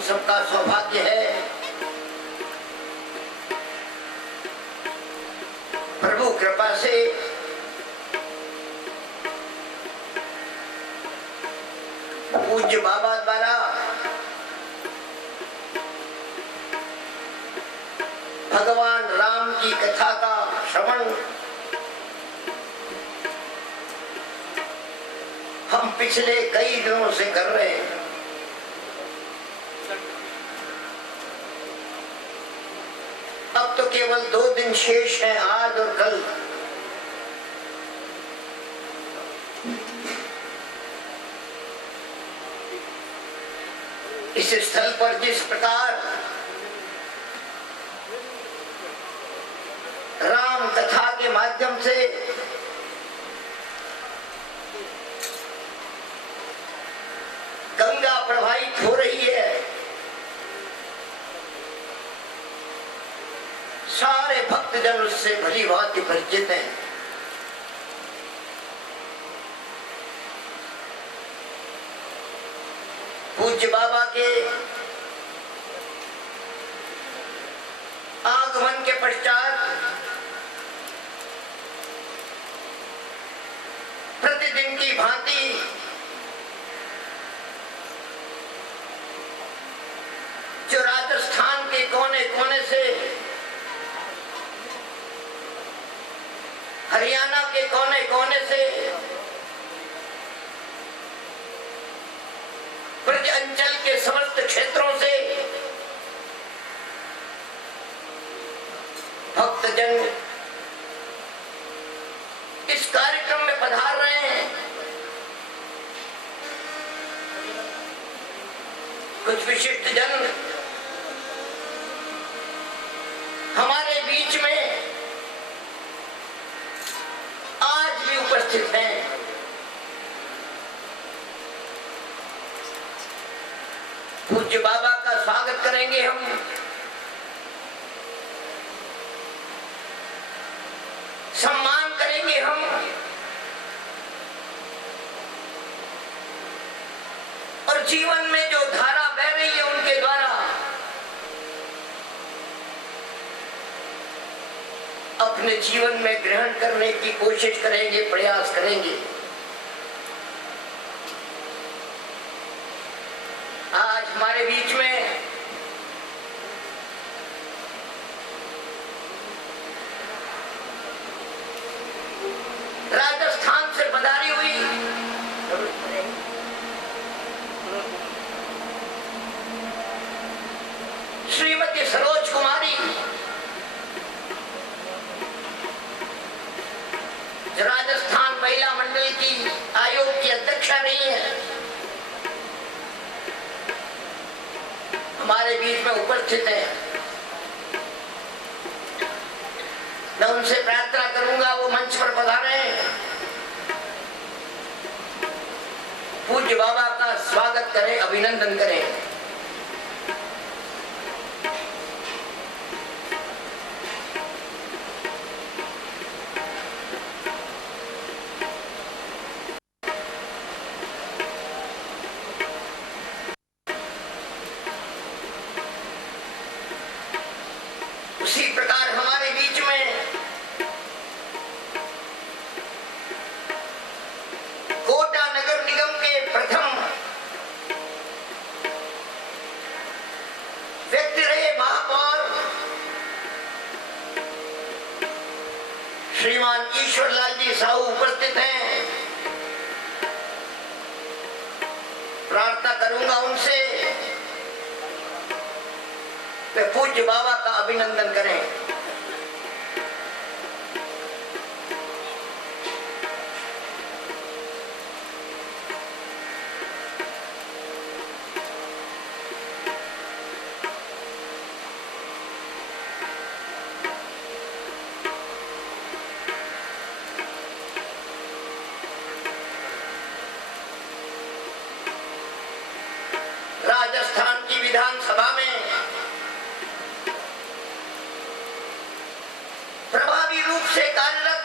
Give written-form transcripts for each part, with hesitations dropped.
सबका सौभाग्य है प्रभु कृपा से पूज्य बाबा द्वारा भगवान राम की कथा का श्रवण हम पिछले कई दिनों से कर रहे हैं। अब तो केवल 2 दिन शेष हैं, आज और कल। इस स्थल पर जिस प्रकार राम कथा के माध्यम से गंगा प्रवाहित हो रही है, सारे भक्तजन उससे भली भांति परिचित हैं। पूज्य बाबा के आगमन के पश्चात प्रतिदिन की भांति जो राजस्थान के कोने कोने से, हरियाणा के कोने कोने से, ब्रज अंचल के समस्त क्षेत्रों से भक्तजन इस कार्यक्रम में पधार रहे हैं। कुछ विशिष्ट जन हमारे बीच में आज भी उपस्थित हैं। पूज्य बाबा का स्वागत करेंगे हम। सम्मान करेंगे हम। और जीवन में जो धारा बह रही है उनके द्वारा अपने जीवन में ग्रहण करने की कोशिश करेंगे, प्रयास करेंगे। आज हमारे बीच में राजस्थान से पधारी हुई श्रीमती सरोज कुमारी, जो राजस्थान महिला मंडल की आयोग की अध्यक्षा रही है, हमारे बीच में उपस्थित है। मैं उनसे प्रार्थना करूंगा वो मंच पर पधारे, पूज्य बाबा का स्वागत करें, अभिनंदन करें। उसी प्रकार हमारे बीच में कोटा नगर निगम के प्रथम आज ईश्वरलाल जी साहू उपस्थित हैं। प्रार्थना करूंगा उनसे वे पूज्य बाबा का अभिनंदन करें। राजस्थान की विधानसभा में प्रभावी रूप से कार्यरत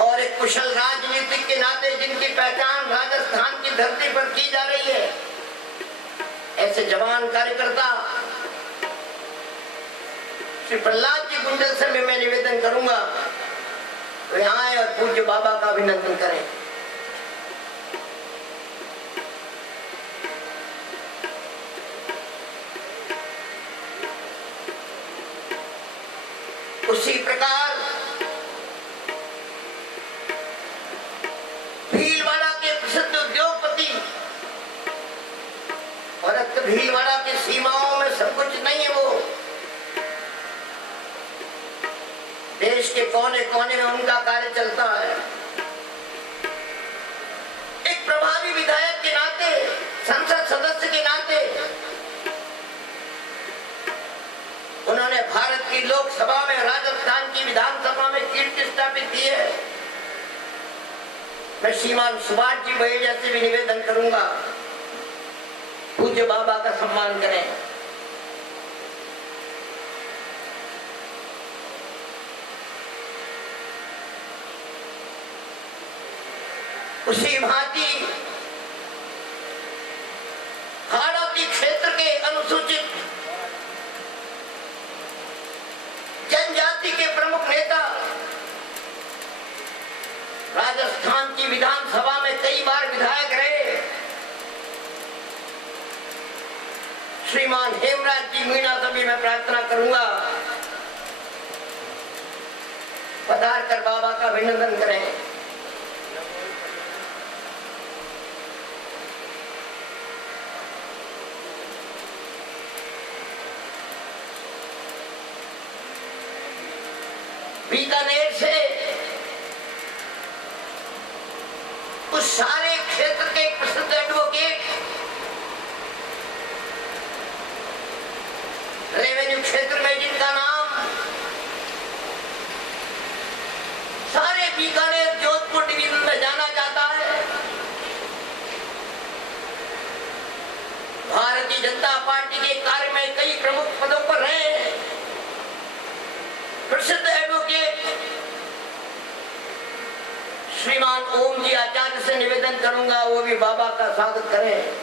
और एक कुशल राजनीतिक के नाते जिनकी पहचान राजस्थान की धरती पर की जा रही है, ऐसे जवान कार्यकर्ता श्री प्रहलाद जी गुंजल से मैं निवेदन करूंगा वे आए और पूज्य बाबा का अभिनंदन करें। उसी प्रकार भीलवाड़ा के प्रसिद्ध उद्योगपति और भीलवाड़ा की सीमाओं में सब कुछ नहीं है, वो देश के कोने कोने में उनका कार्य चलता है। एक प्रभावी विधायक के नाते, संसद सदस्य के नाते उन्होंने भारत की लोकसभा में, राजस्थान की विधानसभा में कीर्ति स्थापित की है। मैं श्रीमान सुभाष जी भैया से भी निवेदन करूंगा पूज्य बाबा का सम्मान करें। उसी भांति हाड़ौती क्षेत्र के अनुसूचित जनजाति के प्रमुख नेता, राजस्थान की विधानसभा में कई बार विधायक रहे, श्रीमान हेमराज जी मीणा से भी मैं प्रार्थना करूंगा पधार कर बाबा का अभिनंदन करें। बीकानेर से उस सारे क्षेत्र के प्रसिद्ध एडवोकेट, रेवेन्यू क्षेत्र में जिनका नाम सारे बीकानेर जोधपुर डिवीजन में जाना जाता है, भारतीय जनता पार्टी के कार्य में कई प्रमुख पदों पर रहे, प्रसिद्ध एडवोकेट श्रीमान ओम जी आचार्य से निवेदन करूंगा वो भी बाबा का स्वागत करें।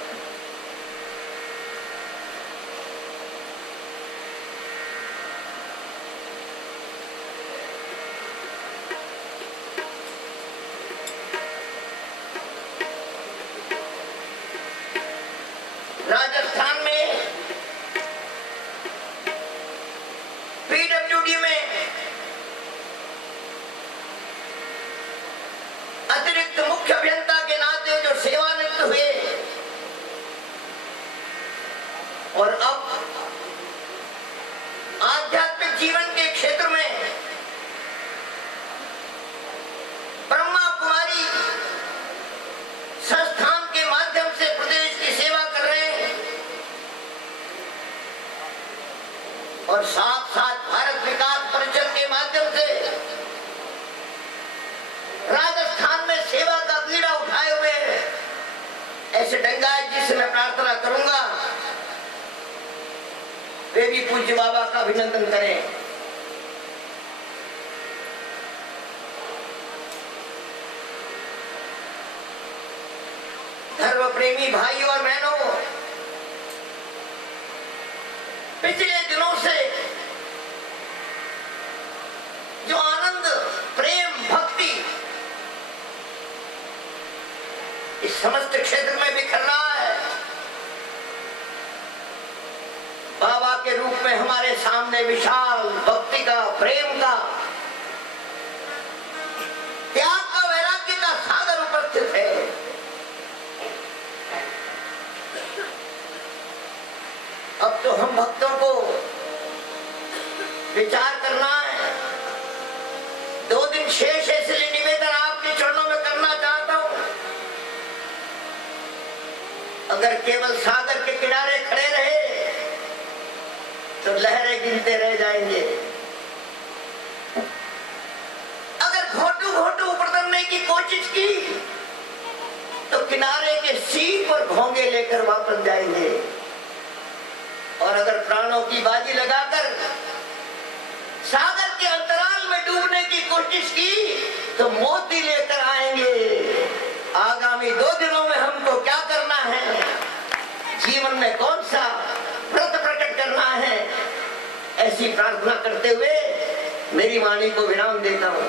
राजस्थान में पीडब्ल्यूडी में अतिरिक्त मुख्य अभियंता के नाते जो सेवानिवृत्त हुए और अब आध्यात्मिक जीवन के क्षेत्र में ब्रह्मा कुमारी संस्थान के माध्यम से प्रदेश की सेवा कर रहे हैं और साथ साथ भारत विकास परिषद के माध्यम से राजस्थान में सेवा का बीड़ा उठाए हुए हैं। ऐसे डंगायत जी से मैं प्रार्थना करूंगा वे भी पूज्य बाबा का अभिनंदन करें। धर्म प्रेमी भाइयों और बहनों, पिछले दिनों से जो आनंद, प्रेम, भक्ति इस समस्त क्षेत्र में बिखर रहा है, बाबा के रूप में हमारे सामने सामने विशाल भक्ति का, प्रेम का, त्याग का, वैराग्य का सागर उपस्थित है। अब तो हम भक्तों को विचार करना है। 2 दिन शेष है, इसलिए निवेदन आपके चरणों में करना चाहता हूं। अगर केवल सागर के किनारे खड़े रहे तो लहरें गिनते रह जाएंगे। अगर घोटू घोटू उतरने की कोशिश की तो किनारे के सीट पर घोंगे लेकर वापस जाएंगे। और अगर प्राणों की बाजी लगाकर सागर के अंतराल में डूबने की कोशिश की तो मोती लेकर आएंगे। आगामी 2 दिनों में हमको क्या करना है, जीवन में कौन सा व्रत प्रकट करना है, ऐसी प्रार्थना करते हुए मेरी वाणी को विराम देता हूं।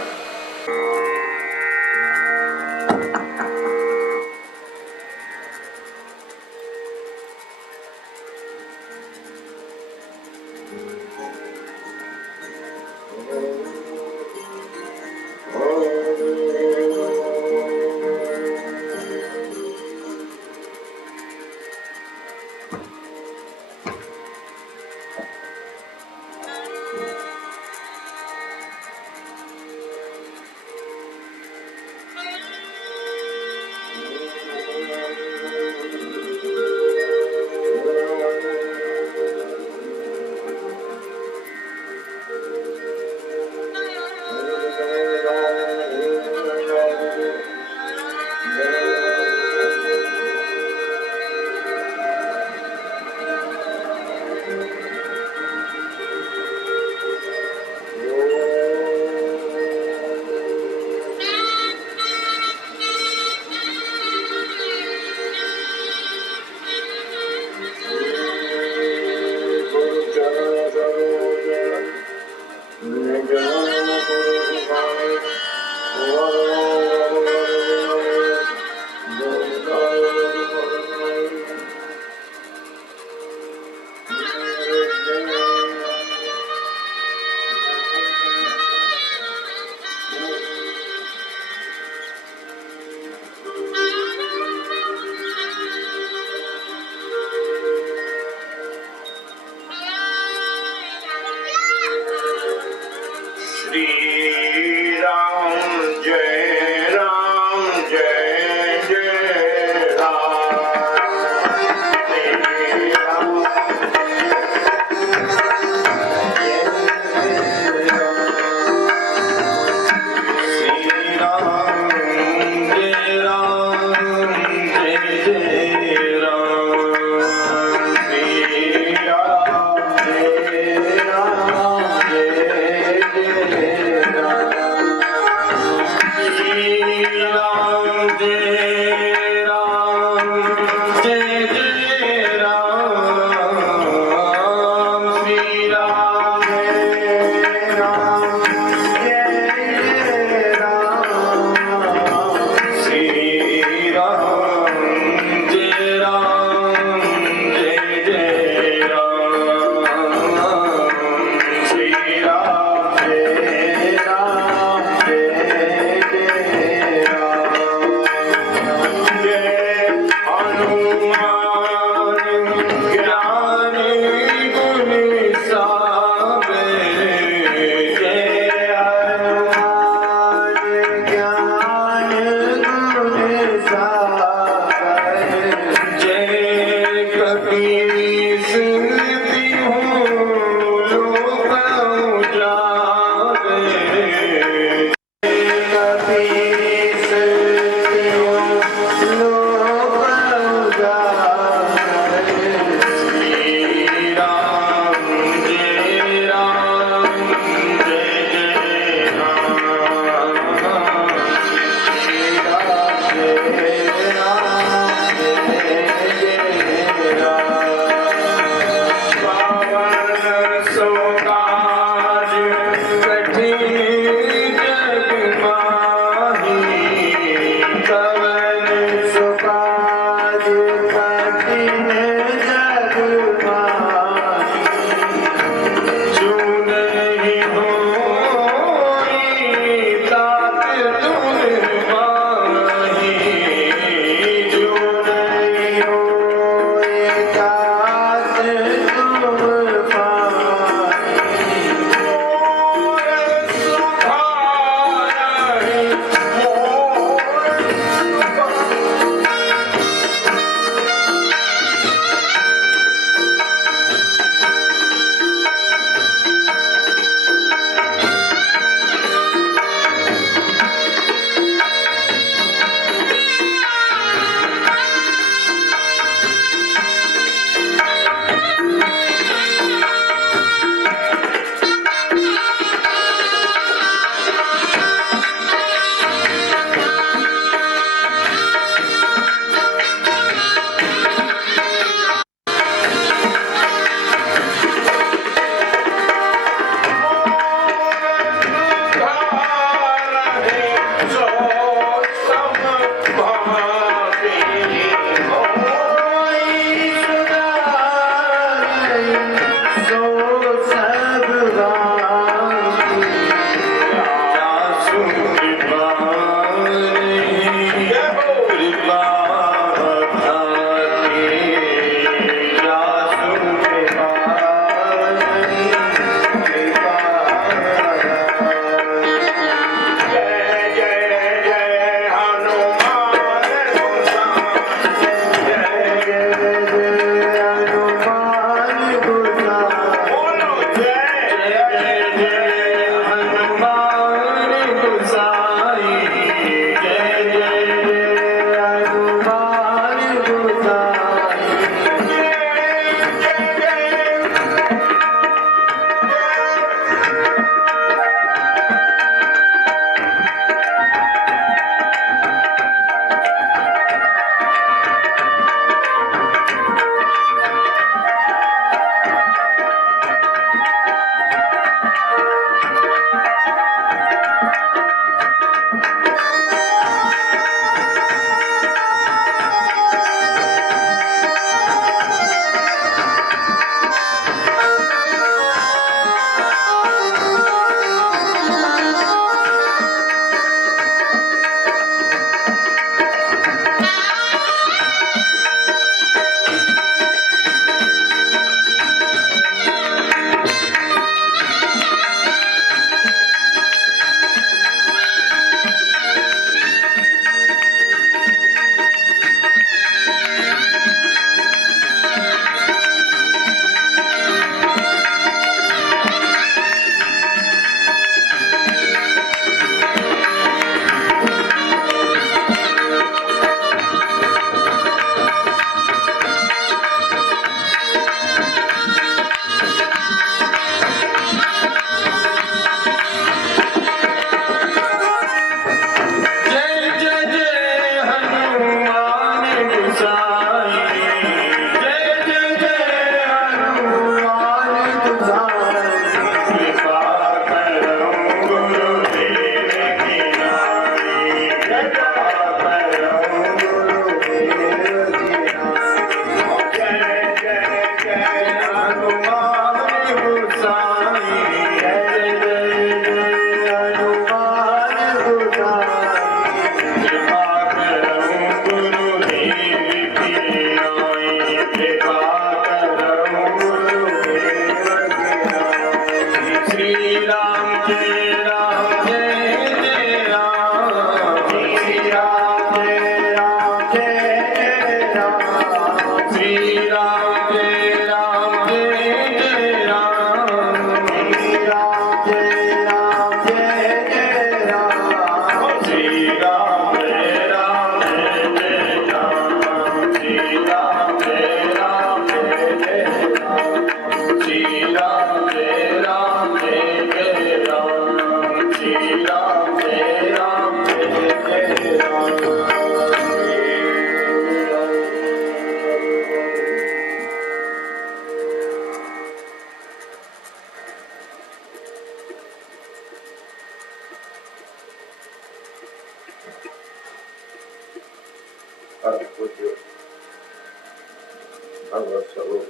भगवत स्वरूप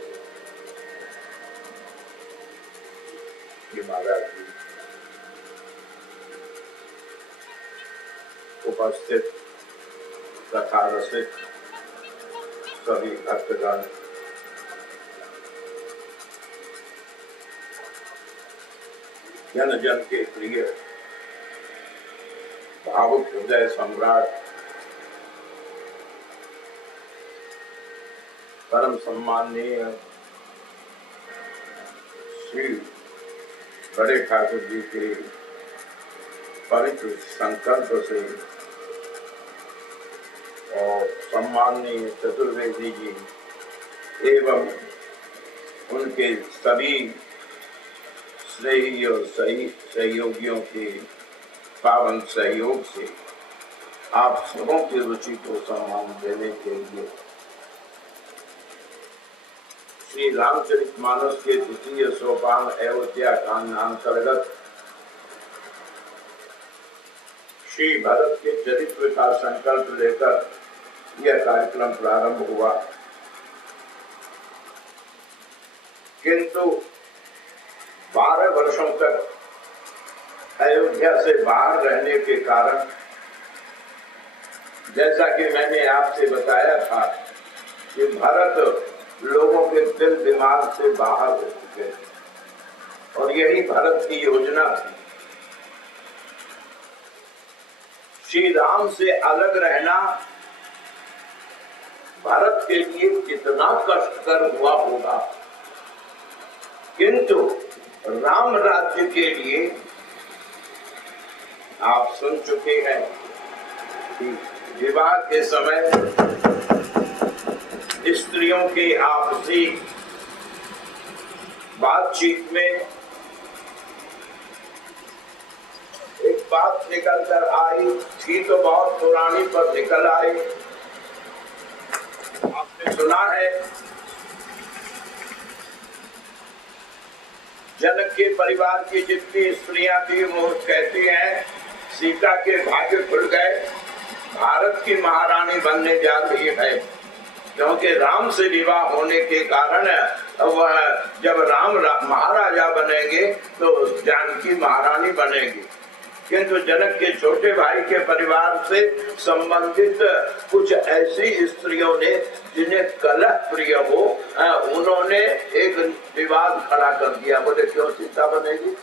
महाराज जी, उपस्थित कथा रसिक सभी भक्तगण, जन जन के प्रिय भावुक हृदय सम्राट परम सम्माननीय श्री बड़े ठाकुर जी के पवित्र संकल्प से और सम्माननीय चतुर्वेदी जी एवं उनके सभी स्नेही और सही सहयोगियों के पावन सहयोग से आप सबों की रुचि को सम्मान देने के लिए श्री रामचरितमानस के द्वितीय सोपान अयोध्या कांड अंतर्गत श्री भरत के चरित्र का संकल्प लेकर यह कार्यक्रम प्रारंभ हुआ, किंतु 12 वर्षों तक अयोध्या से बाहर रहने के कारण, जैसा कि मैंने आपसे बताया था कि भरत लोगों के दिल दिमाग से बाहर हो चुके और यही भरत की योजना थी। श्री राम से अलग रहना भरत के लिए कितना कष्टकर हुआ होगा, किंतु राम राज्य के लिए आप सुन चुके हैं कि विवाह के समय स्त्रियों के आपसी बातचीत में एक बात निकल कर आई थी, तो बहुत पुरानी पर निकल आई। आपने सुना है जनक के परिवार की जितनी स्त्रियां थी वो कहती हैं सीता के भाग्य खुल गए, भारत की महारानी बनने जा रही है, क्योंकि राम से विवाह होने के कारण वह जब राम महाराजा बनेंगे तो जानकी महारानी बनेगी। किंतु जनक के छोटे भाई के परिवार से संबंधित कुछ ऐसी स्त्रियों ने जिन्हें कलह प्रिय हो, उन्होंने एक विवाद खड़ा कर दिया। बोले क्यों सीता बनेगी?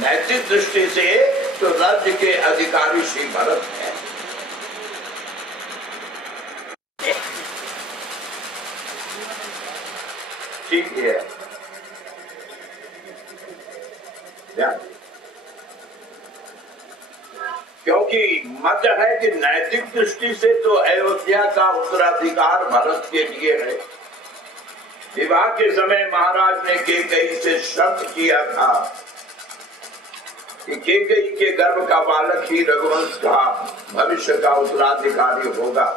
नैतिक दृष्टि से तो राज्य के अधिकारी श्री भरत हैं, ठीक है। क्योंकि मत है कि नैतिक दृष्टि से तो अयोध्या का उत्तराधिकार भरत के लिए है। विवाह के समय महाराज ने कैकेयी से शर्त किया था कि कैकेयी के गर्भ का बालक ही रघुवंश का भविष्य का उत्तराधिकारी होगा,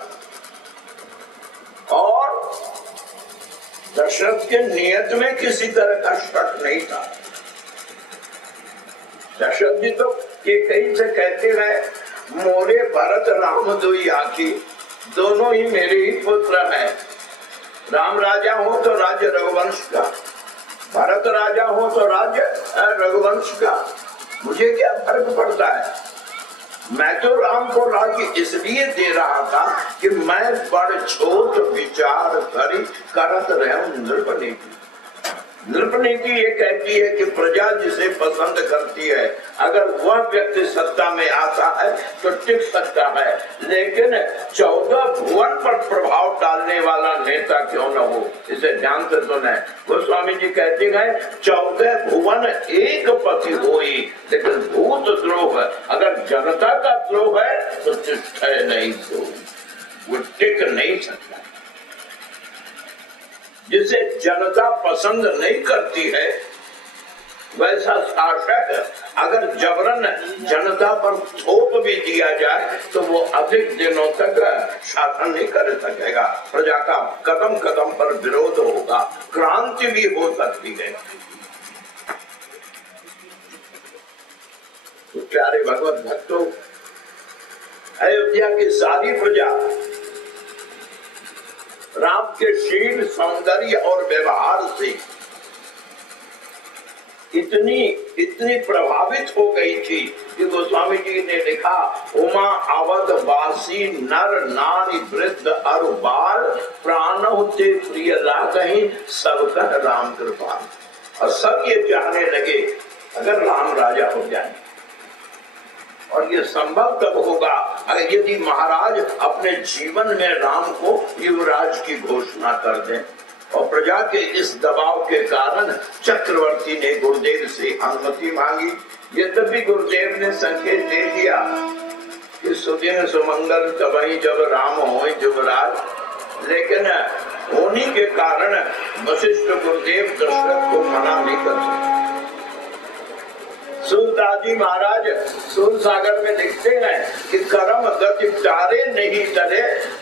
और दशरथ के नियत में किसी तरह का शक नहीं था। दशरथ जी तो कैकेयी से कहते हैं मोरे भरत राम दुई आखी, दोनों ही मेरे ही पुत्र हैं। राम राजा हो तो राज्य रघुवंश का, भरत राजा हो तो राज्य रघुवंश का, मुझे क्या फर्क पड़ता है? मैं तो राम को राज्य इसलिए दे रहा था कि मैं बड़ छोट विचार करी करत रहूं नृपति की। नृपनीति ये कहती है कि प्रजा जिसे पसंद करती है, अगर वह व्यक्ति सत्ता में आता है तो टिक सकता है, लेकिन 14 भुवन पर प्रभाव डालने वाला नेता क्यों न हो। इसे ध्यान से सुने। गोस्वामी जी कहते हैं 14 भुवन एक पति होई, लेकिन भूत द्रोह, अगर जनता का द्रोह है तो तिष्ठ नहीं, तो वो टिक नहीं सकता। जिसे जनता पसंद नहीं करती है वैसा शासक अगर जबरन जनता पर थोप भी दिया जाए तो वो अधिक दिनों तक शासन नहीं कर सकेगा। प्रजा का कदम कदम पर विरोध होगा, क्रांति भी हो सकती है। तो प्यारे भगवत भक्तों, अयोध्या की सारी प्रजा राम के शील, सौंदर्य और व्यवहार से इतनी प्रभावित हो गई थी कि गोस्वामी जी ने लिखा, उमा अवध वासी नर नारी वृद्ध अरु बाल प्राणों ते प्रिय लागहि सबका राम कृपा। और सब ये चाहने लगे अगर राम राजा हो जाए। और ये संभव तब होगा अगर यदि महाराज अपने जीवन में राम को युवराज की घोषणा कर दें। और प्रजा के इस दबाव के कारण चक्रवर्ती ने गुरुदेव से अनुमति मांगी। यद्यपि गुरुदेव ने संकेत दे दिया कि सुदिन सुमंगल तबहि जब राम होए युवराज, लेकिन होने के कारण वशिष्ठ गुरुदेव दशरथ को मना नहीं कर सकते। सूरदास महाराज सूर सागर में लिखते हैं कि कर्म गति चारे नहीं डरे,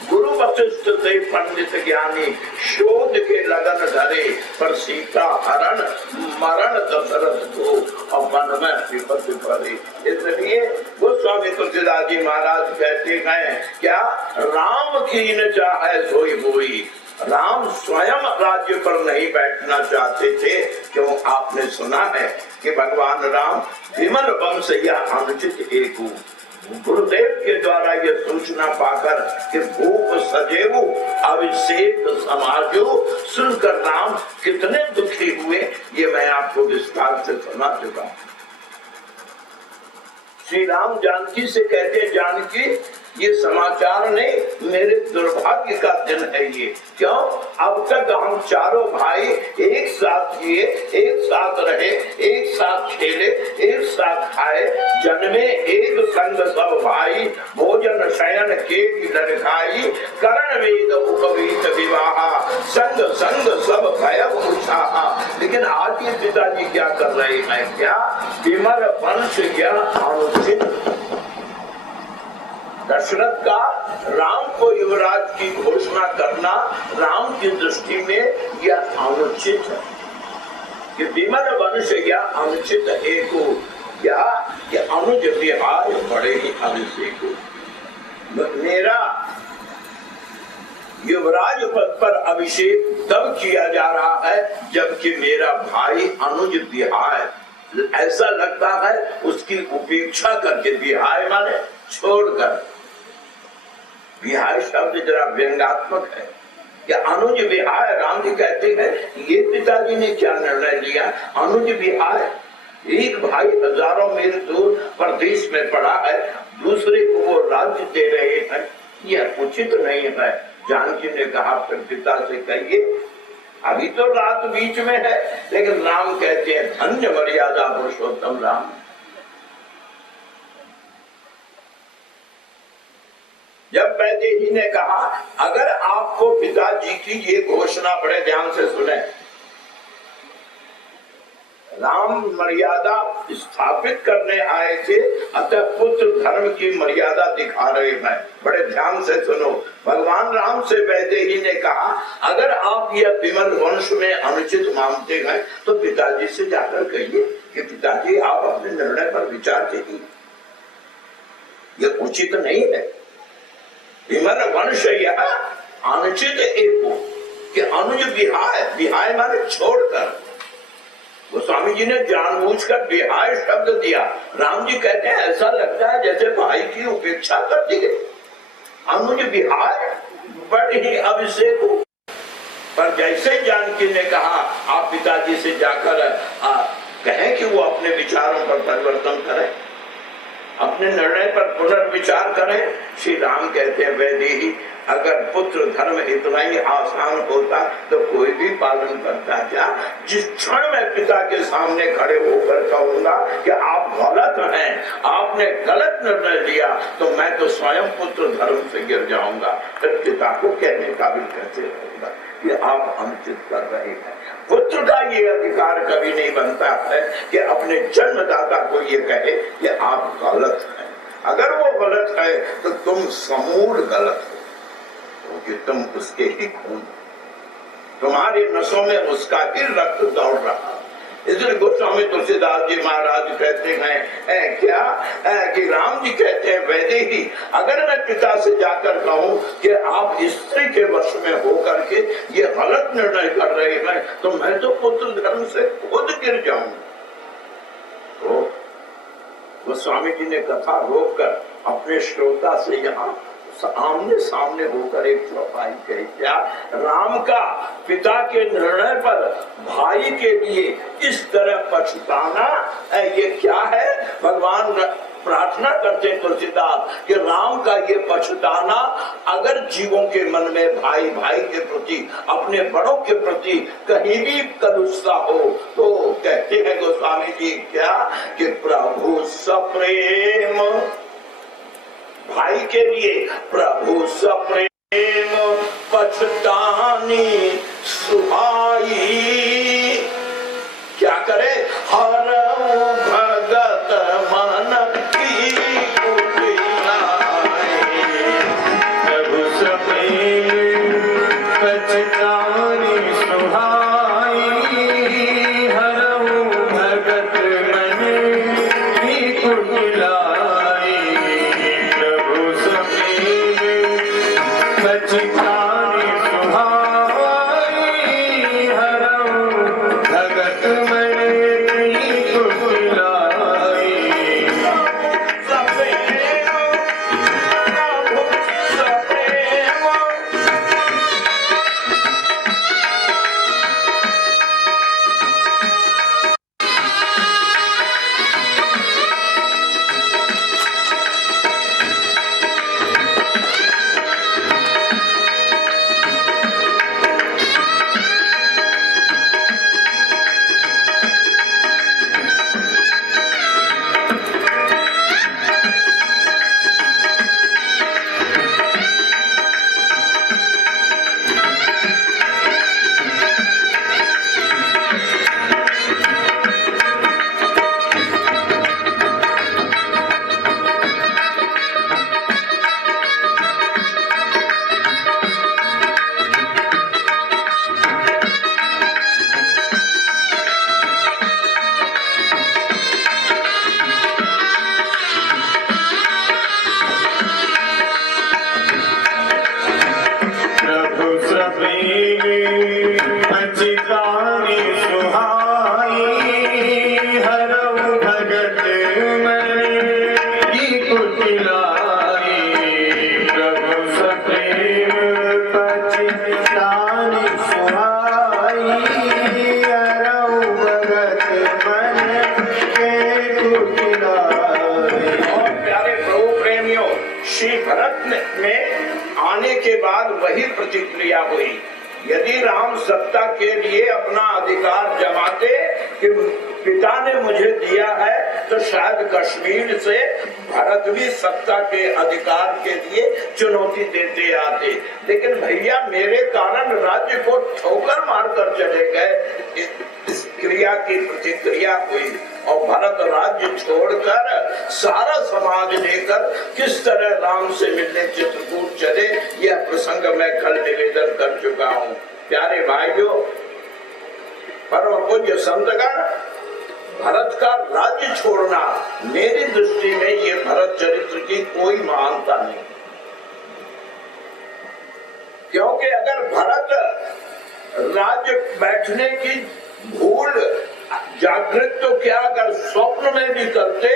गुरु वशिष्ठ से पंडित ज्ञानी शोध के लगन धरे, पर सीता हरण मरण दशरथ को और वन में विपत्ति पड़े। इसलिए गोस्वामी तुलसीदास जी महाराज कहते हैं क्या राम कीन चाहे सोई होई। राम स्वयं राज्य पर नहीं बैठना चाहते थे, क्यों आपने सुना है कि भगवान राम विमल वंश या अनुचित एक। गुरुदेव के द्वारा यह सूचना पाकर कि भूप सजेवु अभिषेक समाजो सुनकर राम कितने दुखी हुए, ये मैं आपको विस्तार से सुना चुका। श्री राम जानकी से कहते, जानकी ये समाचार नहीं, मेरे दुर्भाग्य का दिन है ये। क्यों? अब तक हम चारों भाई एक साथ जिए, एक साथ रहे, एक साथ खेले, एक साथ खाए, जन्मे एक संग सब भाई, भोजन शयन के लड़काई, करण वेद उपवीत विवाह, संग संग सब भय उत्साह। लेकिन आज ये पिताजी क्या कर रहे हैं? क्या विमल वंश क्या अनुचित। दशरथ का राम को युवराज की घोषणा करना राम की दृष्टि में यह अनुचित है कि विमल वंश या अनुचित एक या कि अनुज विहार बड़े ही अभिषेक। मेरा युवराज पद पर अभिषेक तब किया जा रहा है जबकि मेरा भाई अनुज विहार, ऐसा लगता है उसकी उपेक्षा करके, विहार माने छोड़कर। विहार शब्द जरा व्यंग्यात्मक है। या अनुज विहार, राम जी कहते हैं ये पिताजी ने क्या निर्णय लिया। अनुज विहार, एक भाई हजारों मील दूर प्रदेश में पड़ा है, दूसरे को वो राज्य दे रहे हैं, यह उचित नहीं है। जानकी ने कहा फिर पिता से कहिए, अभी तो रात बीच में है। लेकिन राम कहते हैं धन्य मर्यादा पुरुषोत्तम राम। जब वैदेही ने कहा अगर आपको पिताजी की ये घोषणा, बड़े ध्यान से सुने, राम मर्यादा स्थापित करने आए थे, अतः पुत्र धर्म की मर्यादा दिखा रहे हैं। बड़े ध्यान से सुनो। भगवान राम से वैदेही ने कहा अगर आप यह विमल वंश में अनुचित मानते हैं तो पिताजी से जाकर कहिए कि पिताजी आप अपने निर्णय पर विचार कीजिए, यह उचित नहीं है। विमल वंश यह अनुचित एक कि अनुज विहाय, विहाय माने छोड़कर। गोस्वामी जी ने जानबूझकर विहाय शब्द दिया। राम जी कहते हैं ऐसा लगता है जैसे भाई की उपेक्षा कर दी गई। अनुज विहाय बड़े ही अभिषेक। पर जैसे ही जानकी ने कहा आप पिताजी से जाकर कहें कि वो अपने विचारों पर परिवर्तन करें, अपने निर्णय पर पुनर्विचार करें। श्री राम कहते हैं वैदेही, अगर पुत्र धर्म इतना ही आसान होता तो कोई भी पालन करता क्या? जिस क्षण मैं पिता के सामने खड़े होकर कहूंगा कि आप गलत हैं, आपने गलत निर्णय लिया, तो मैं तो स्वयं पुत्र धर्म से गिर जाऊंगा। फिर पिता को कहने का भी कैसे होगा कि आप अनुचित कर रहे हैं। पुत्र का ये अधिकार कभी नहीं बनता है कि अपने जन्मदाता को ये कहे कि आप गलत हैं। अगर वो गलत है तो तुम समूल गलत हो, क्योंकि तुम उसके ही खून, तुम्हारे नसों में उसका ही रक्त दौड़ रहा। इसलिए गोस्वामी तुलसीदास जी महाराज कहते हैं कि राम जी कहते हैं वैदेही, अगर मैं पिता से जाकर कहूं कि आप स्त्री के वश में होकर के ये गलत निर्णय कर रहे हैं, तो मैं तो पुत्र धर्म से खुद गिर जाऊं। तो गोस्वामी जी ने कथा रोककर अपने श्रोता से यहाँ आमने सामने होकर एक चौपाई कही, क्या राम का पिता के निर्णय पर भाई के लिए इस तरह पछताना, ये क्या है? भगवान प्रार्थना करते हैं तुलसीदास कि राम का ये पछताना अगर जीवों के मन में भाई भाई के प्रति, अपने बड़ों के प्रति कहीं भी कलुषता हो, तो कहते हैं गोस्वामी जी क्या कि प्रभु सप्रेम, भाई के लिए प्रभु सप्रेम पछतानी सुहाई, क्या करे? हर भगत मन की कुटिलाई, प्रभु सप्रेम पछतानी सुहाई, हरऊ भगत मन की कुटिलाई, प्रभु सप्रेम पछतानी सुहाई, हरऊ भगत मन की कुटिलाई। प्रभु सप्रेम पछतानी सुहाई, हरऊ भगत मन की कुटिलाई, प्रभु सप्रेम पछतानी सुहाई, हरऊ भगत मन के कुटिलाई। और प्यारे प्रभु प्रेमियों, श्री भरत में आने के बाद वही प्रतिक्रिया हुई। यदि राम सत्ता के लिए अपना अधिकार जमाते कि पिता ने मुझे दिया है, तो शायद कश्मीर से भरत भी सत्ता के अधिकार के लिए चुनौती देते आते। लेकिन भैया मेरे कारण राज्य को ठोकर मारकर चले गए, इस क्रिया की प्रतिक्रिया हुई। और भरत राज्य छोड़कर सारा समाज लेकर किस तरह राम से मिलने चित्रकूट चले, यह प्रसंग मैं कल निवेदन कर चुका हूँ। प्यारे भाइयों, परम पूज्य संतगण, भरत का राज्य छोड़ना मेरी दृष्टि में ये भरत चरित्र की कोई महानता नहीं, क्योंकि अगर भरत राज्य बैठने की भूल जागृत तो क्या अगर स्वप्न में भी करते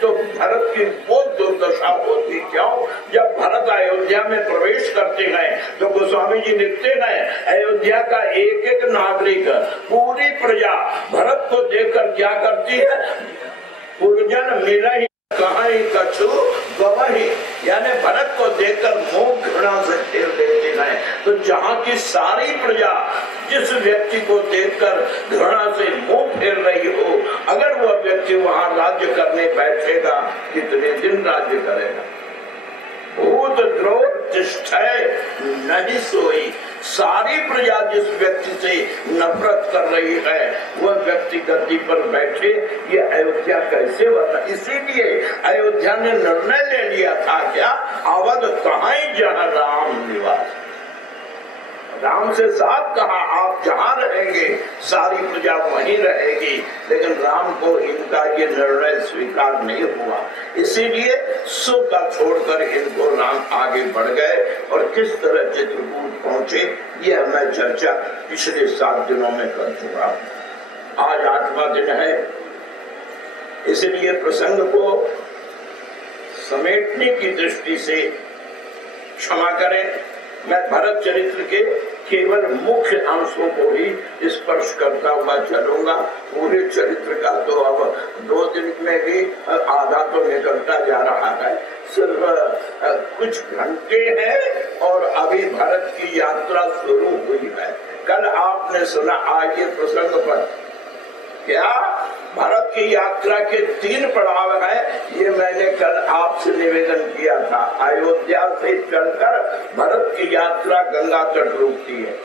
तो भरत की बहुत दुर्दशा होती। क्यों? जब भरत अयोध्या अयोध्या में प्रवेश करते हैं तो गोस्वामी जी लिखते हैं अयोध्या का एक एक नागरिक, पूरी प्रजा भरत को देखकर क्या करती है, पुरजन मिला ही कहाँ ही कछु गवाही, यानी भरत को देखकर मोह घृणा से फेर देते हैं। तो जहाँ की सारी प्रजा जिस व्यक्ति को देखकर घृणा से मुंह फेर रही हो, अगर वह व्यक्ति वहां राज्य करने बैठेगा कितने दिन राज्य करेगा। भूत द्रोह तिष्ठै नहीं सोई, सारी प्रजा जिस व्यक्ति से नफरत कर रही है वह व्यक्ति गद्दी पर बैठे, ये अयोध्या कैसे बना। इसीलिए अयोध्या ने निर्णय ले लिया था क्या, अवध कहाँ जहाँ राम निवास। राम से साफ कहा आप जहाँ रहेंगे सारी प्रजा वहीं रहेगी, लेकिन राम को इनका ये निर्णय स्वीकार नहीं हुआ। इसीलिए सुख का छोड़कर इनको राम आगे बढ़ गए और किस तरह चित्रकूट पहुंचे ये मैं चर्चा पिछले 7 दिनों में कर चुका। आज 8वां दिन है, इसलिए प्रसंग को समेटने की दृष्टि से क्षमा करें। मैं भरत चरित्र के केवल मुख्य अंशों को ही स्पर्श करता हुआ चलूंगा। पूरे चरित्र का तो अब 2 दिन में भी आधा तो निकलता जा रहा है, सिर्फ कुछ घंटे हैं और अभी भरत की यात्रा शुरू हुई है। कल आपने सुना, आइए प्रसंग पर, क्या भरत की यात्रा के 3 पड़ाव है, ये मैंने कल आपसे निवेदन किया था। अयोध्या से चलकर भरत की यात्रा गंगा तट रुकती है,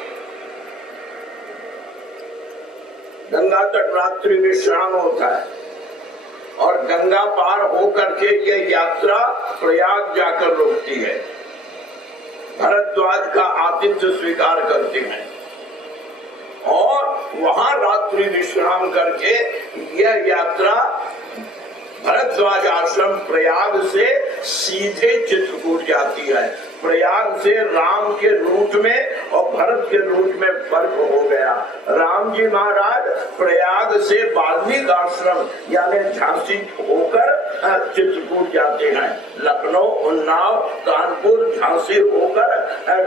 गंगा तट रात्रि विश्राम होता है और गंगा पार होकर के ये यात्रा प्रयाग जाकर रुकती है। भरद्वाज का आतिथ्य स्वीकार करते हैं और वहां रात्रि विश्राम करके यह यात्रा भरद्वाज आश्रम प्रयाग से सीधे चित्रकूट जाती है। प्रयाग से राम के रूट में और भरत के रूट में फर्क हो गया। राम जी महाराज प्रयाग से वाल्मीकि आश्रम यानी झांसी होकर चित्रकूट जाते हैं। लखनऊ, उन्नाव, कानपुर, झांसी होकर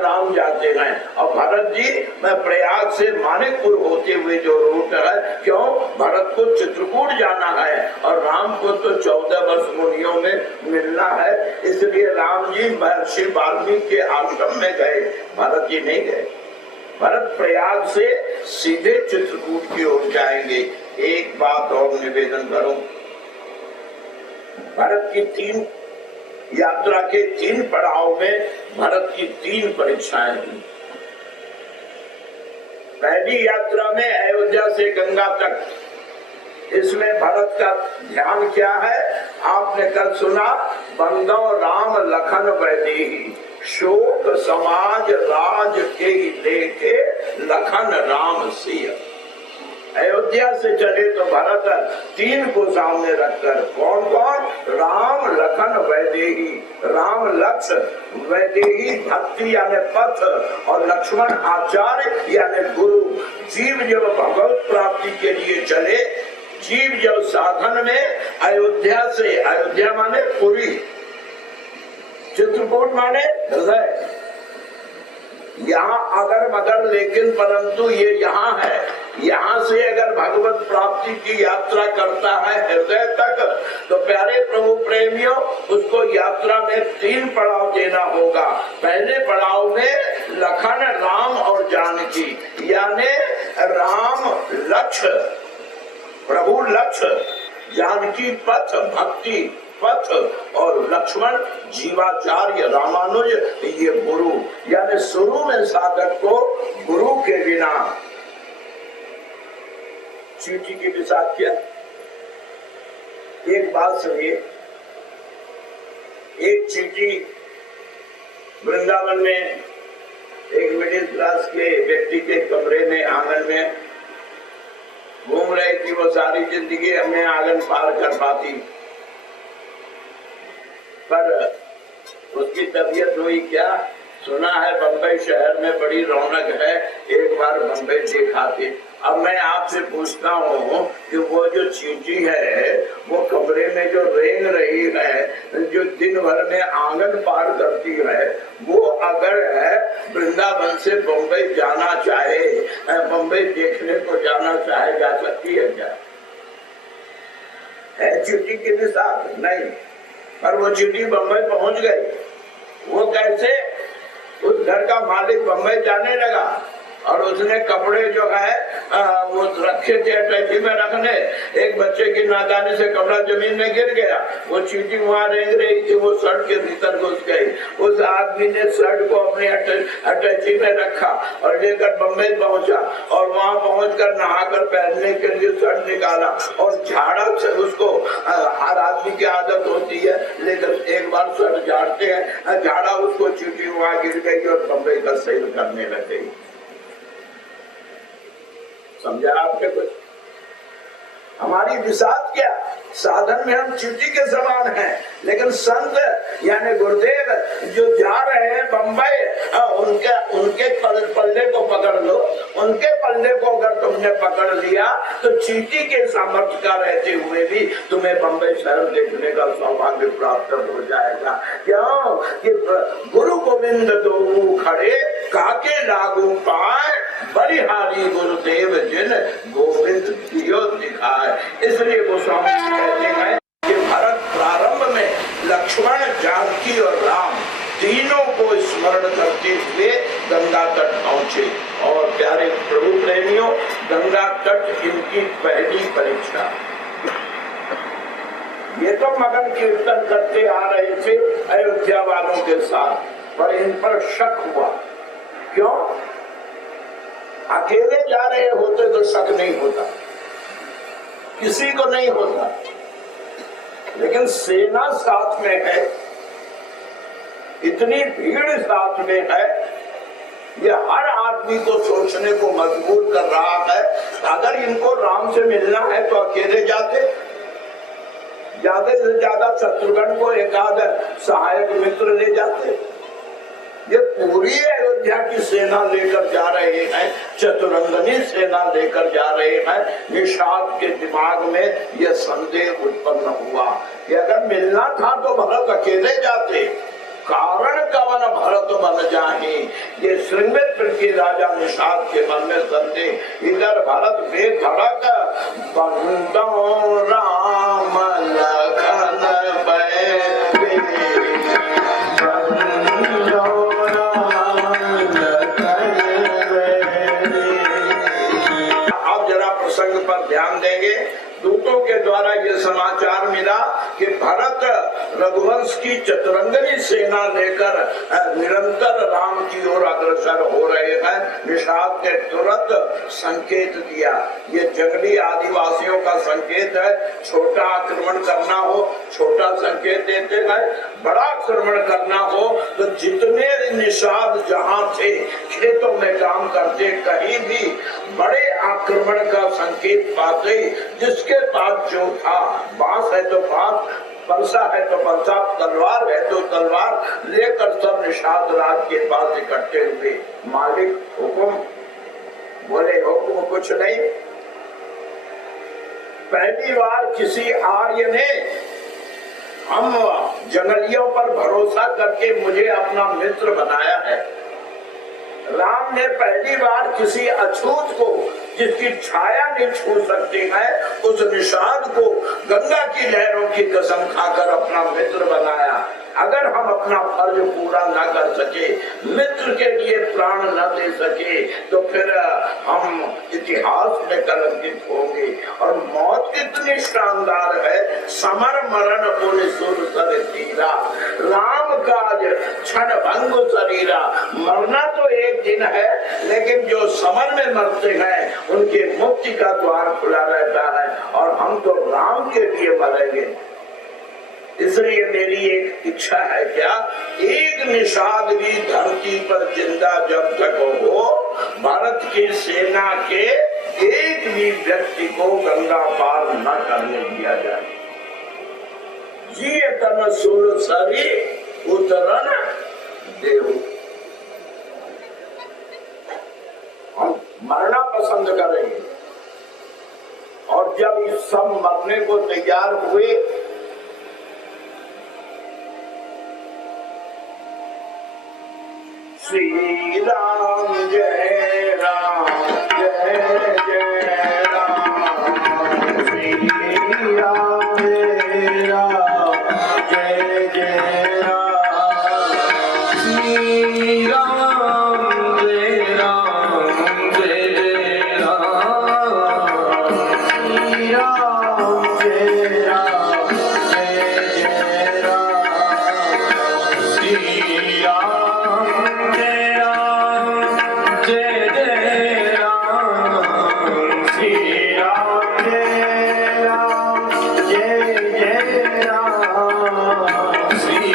राम जाते हैं और भरत जी प्रयाग से मानिकपुर होते हुए जो रूट है, क्यों, भरत को चित्रकूट जाना है और राम को तो 14 वर्ष मुनियों में मिलना है, इसलिए राम जी महर्षि वाल्मीकि के आश्रम में गए, भरत जी नहीं गए। भरत प्रयाग से सीधे चित्रकूट की ओर जाएंगे। एक बात और निवेदन करूं, भरत की 3 यात्रा के 3 पड़ाव में भरत की 3 परीक्षाएं हुई। पहली यात्रा में अयोध्या से गंगा तक, इसमें भरत का ध्यान क्या है, आपने कल सुना, बंदो राम लखन वैदेही, शोक समाज राज के लेके लखन राम सिय। अयोध्या से चले तो भरत 3 को सामने रखकर, कौन कौन, राम, लखन, वैदेही। राम लक्ष्य, वैदेही भक्ति यानी पथ और लक्ष्मण आचार्य यानी गुरु। जीव जब भगवत प्राप्ति के लिए चले, जीव जब साधन में अयोध्या से, अयोध्या माने पुरी, चित्रकूट माने हृदय, यहाँ अगर मगर लेकिन परंतु ये यहाँ है, यहाँ से अगर भगवत प्राप्ति की यात्रा करता है हृदय तक, तो प्यारे प्रभु प्रेमियों उसको यात्रा में 3 पड़ाव देना होगा। पहले पड़ाव में लखन, राम और जानकी, यानी राम लक्ष्य, प्रभु लक्ष्य, जानकी पथ भक्ति पथ और लक्ष्मण जीवाचार्य रामानुज ये गुरु। यानी शुरू में साधक को गुरु के बिना, चींटी के भी साथ किया। एक बात सुनिए, एक चींटी वृंदावन में एक मिडिल क्लास के व्यक्ति के कमरे में, आंगन में घूम रही थी। वो सारी जिंदगी हमने आंगन पार कर पाती, पर उसकी तबीयत हुई क्या, सुना है बम्बई शहर में बड़ी रौनक है, एक बार बम्बई देखा थी। अब मैं आपसे पूछता हूँ कि वो जो चींटी है वो कमरे में जो रेंग रही है, जो दिन भर में आंगन पार करती है, वो अगर वृंदावन से बम्बई जाना चाहे, बम्बई देखने को जाना चाहे, जा सकती है क्या? है चींटी के भी साथ नहीं, पर वो चींटी बम्बई पहुंच गई। वो कैसे? उस घर का मालिक बम्बई जाने लगा और उसने कपड़े जो है वो रखे थे अटैची में रखने, एक बच्चे की नादानी से कपड़ा जमीन में गिर गया, वो चींटी वहां रेंग रही थी, वो शर्ट के भीतर घुस गई। उस आदमी ने शर्ट को अपने अटैची में रखा और लेकर बम्बई पहुंचा और वहां पहुंचकर नहाकर पहनने के लिए शर्ट निकाला और झाड़ा से उसको, हर आदमी की आदत होती है, लेकिन एक बार शर्ट झाड़ते हैं, झाड़ा उसको, चींटी वहां गिर गई और बम्बई का सैर करने लग गई। समझा आपने कुछ? हमारी विषाद क्या? साधन में हम चींटी के समान हैं, लेकिन संत यानी गुरुदेव जो जा रहे हैं बम्बई, उनके पल्ले को पकड़ लो। उनके पल्ले को अगर तुमने पकड़ लिया तो चींटी के सामर्थ्य का रहते हुए भी तुम्हें बम्बई शहर देखने का सौभाग्य प्राप्त हो जाएगा। क्यों कि गुरु गोविंद दो खड़े काके लागू पाए, बलिहारी गुरुदेव जिन गोविंद दियो दिखाए। इसलिए गोस्वामी कहते हैं कि भरत प्रारंभ में लक्ष्मण, जानकी और राम तीनों को स्मरण करते हुए गंगा तट पहुंचे। और प्यारे प्रभु प्रेमियों, गंगा तट इनकी पहली परीक्षा। ये तो मगन कीर्तन करते आ रहे थे अयोध्या वालों के साथ, पर इन पर शक हुआ। क्यों? अकेले जा रहे होते तो शक नहीं होता, किसी को नहीं होता, लेकिन सेना साथ में है, इतनी भीड़ साथ में है, ये हर आदमी को सोचने को मजबूर कर रहा है। अगर इनको राम से मिलना है तो अकेले जाते, ज्यादा से ज्यादा शत्रुघ्न को एक आध सहायक मित्र ले जाते। ये पूरी अयोध्या की सेना लेकर जा रहे हैं, चतुरंगनी सेना लेकर जा रहे हैं। निषाद के दिमाग में यह संदेह उत्पन्न हुआ कि अगर मिलना था तो भरत अकेले जाते, कारण कवन भरत बन जाहे। ये श्रृंगेर के राजा निषाद के मन में संदेह। इधर भरत बेधड़क बंदो राम लखन पर ध्यान देंगे। दूतों के द्वारा यह समाचार मिला कि भरत रघुवंश की चतुरंगनी सेना लेकर निरंतर राम की ओर अग्रसर हो रहे हैं। निषाद ने तुरंत संकेत दिया, ये जंगली आदिवासियों का संकेत है। छोटा आक्रमण करना हो छोटा संकेत देते हैं, बड़ा आक्रमण करना हो तो जितने निषाद जहां थे खेतों में काम करते, कहीं भी बड़े आक्रमण का संकेत पाते, जिसके पास जो था, बांस है तो बांस, परसा है तो परसा, तलवार है तो तलवार लेकर सब निषाद राज के पास इकट्ठे हुए। मालिक हुकुम, बोले हुकुम कुछ नहीं। पहली बार किसी आर्य ने हम जंगलियों पर भरोसा करके मुझे अपना मित्र बनाया है। राम ने पहली बार किसी अछूत को, जिसकी छाया नहीं छू सकती है, उस निषाद को गंगा की लहरों की कसम खाकर अपना मित्र बनाया। अगर हम अपना फर्ज पूरा न कर सके, मित्र के लिए प्राण न दे सके, तो फिर हम इतिहास में कलंकित होंगे। और मौत कितनी शानदार है, समर मरण बोले सुर सर तीरा, राम काज क्षण भंग शरीरा। मरना तो एक दिन है, लेकिन जो समर में मरते हैं उनके मुक्ति का द्वार खुला रहता है, और हम तो राम के लिए मरेंगे। इसलिए मेरी एक इच्छा है, क्या एक निषाद भी धरती पर जिंदा जब तक हो, भारत की सेना के एक भी व्यक्ति को गंगा पार न करने दिया जाए। जिए तन सुर सरी उतरन देव। मरने को तैयार हुए। श्री राम जय राम जय जय राम, श्री राम जय राम जय जय राम, श्री राम जय राम जय जय राम, श्री राम जय राम जय जय राम, श्री राम जय राम जय जय राम, श्री राम जय राम जय जय राम, श्री राम जय राम जय जय राम, श्री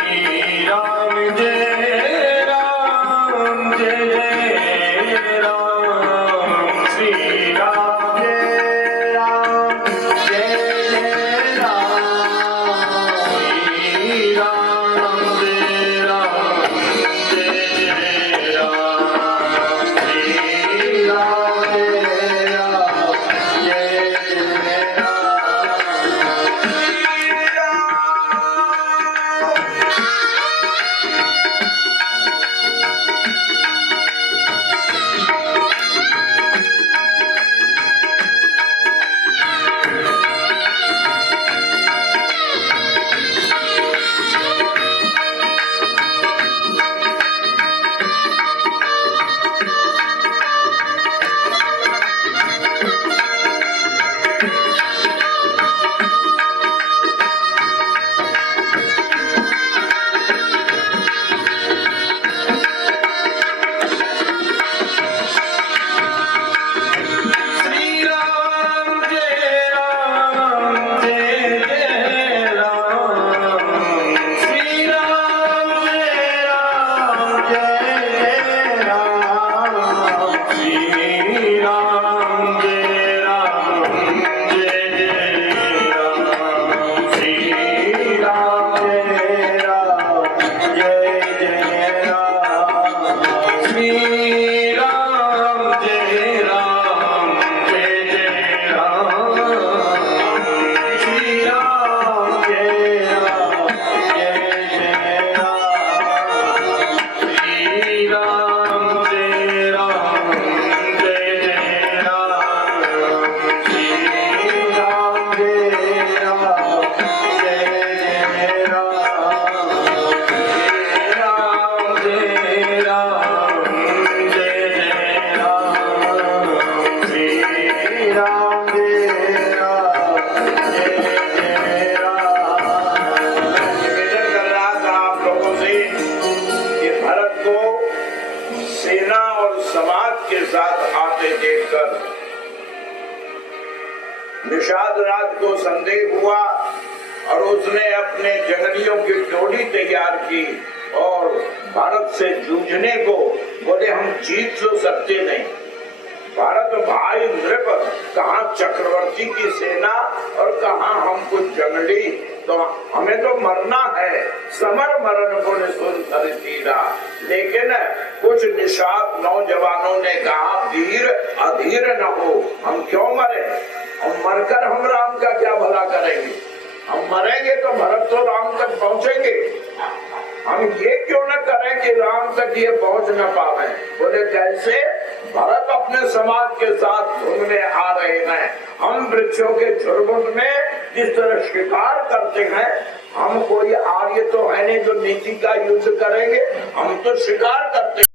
राम जय राम जय जय राम, श्री राम जय राम जय जय राम, श्री राम जय राम जय जय श्री राम जय राम जय जय राम, श्री राम जय राम जय जय राम, श्री राम जय राम जय जय राम, श्री राम जय राम जय जय राम, श्री राम जय राम जय जय राम, श्री राम जय राम जय जय राम, श्री राम जय राम जय जय राम, श्री राम जय राम जय जय राम, श्री राम जय राम जय जय राम, श्री राम जय राम जय जय राम। निवेदन कर रहा था आप लोगों से कि भरत को सेना और समाज के साथ आते देखकर निषाद राज को संदेह हुआ और उसने अपने जंगलियों की टोली तैयार की और भारत से जूझने को बोले हम जीत तो सकते नहीं। भारत भाई नृप, कहाँ चक्रवर्ती की सेना और कहाँ हम कुछ जंगली, तो हमें तो मरना है। समर मरण को निःशुल्क कर तीरा। लेकिन कुछ निषाद नौजवानों ने कहा वीर अधीर न हो, हम क्यों मरे, हम मरकर हम राम का क्या भला करेंगे, हम मरेंगे तो भरत तो राम तक पहुँचेंगे, हम ये क्यों न करें कि राम तक ये पहुँच न पावे। बोले कैसे, भरत अपने समाज के साथ घूमने आ रहे हैं, हम वृक्षों के झुरमुट में जिस तरह शिकार करते हैं, हम कोई आर्य तो है नहीं जो नीति का युद्ध करेंगे, हम तो शिकार करते